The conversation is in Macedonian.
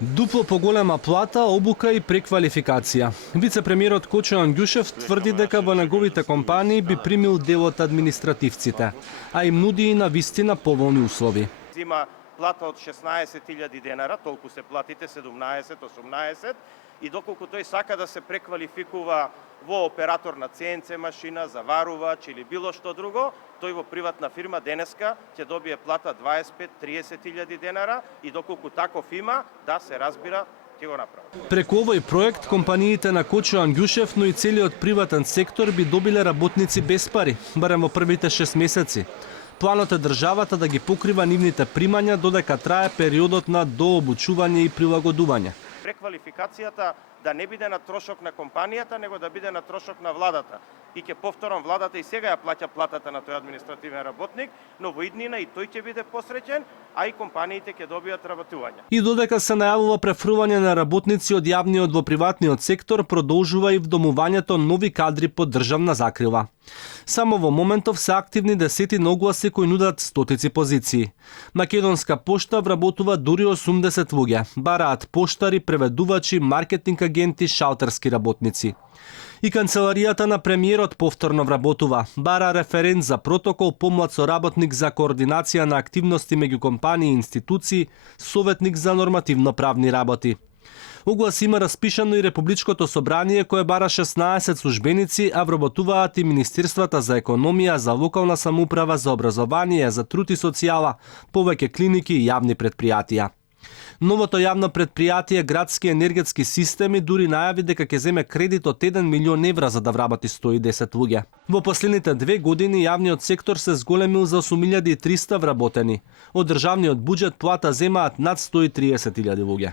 Дупло поголема плата, обука и преквалификација. Вице-премиерот Кочо Ангјушев тврди дека во неговите компании би примил дел од административците, а им нуди и на вистина поволни услови. Зима плата од 16.000 денара, толку се платите, 17-18, и доколку тој сака да се преквалификува во оператор на ЦНЦ машина, заварувач или било што друго, тој во приватна фирма денеска ќе добие плата 25-30.000 денара и доколку таков има, да се разбира, ќе го направи. Преку овој проект, компаниите на Кочо Ангјушев, но и целиот приватен сектор би добиле работници без пари, барем во првите 6 месеци. Планот е државата да ги покрива нивните примања додека трае периодот на дообучување и прилагодување. Преквалификацијата да не биде на трошок на компанијата, него да биде на трошок на владата. И ќе повторам, владата и сега ја плаќа платата на тој административен работник, но во иднина и тој ќе биде посреќен, а и компаниите ќе добијат работување. И додека се најавува префрување на работници од јавниот во приватниот сектор, продолжува и вдомувањето нови кадри под државна закрила. Само во моментов се активни десети нагласи кои нудат стотици позиции. Македонска пошта вработува дури 80 луѓе, бараат поштари, преведувачи, маркетинг агенти, шалтерски работници. И канцеларијата на премиерот повторно вработува. Бара референт за протокол, помлад соработник за координација на активности меѓу компании и институции, советник за нормативно-правни работи. Оглас има распишано и Републичкото собрание кое бара 16 службеници, а вработуваат и Министерствата за економија, за локална самоуправа, за образование, за труд и социјала, повеќе клиники и јавни предпријатија. Новото јавно предпријатие Градски енергетски системи дури најави дека ќе земе кредит од 1 милион евра за да вработи 110 луѓе. Во последните 2 години јавниот сектор се зголемил за 8300 вработени. Од државниот буџет плата земаат над 130.000 луѓе.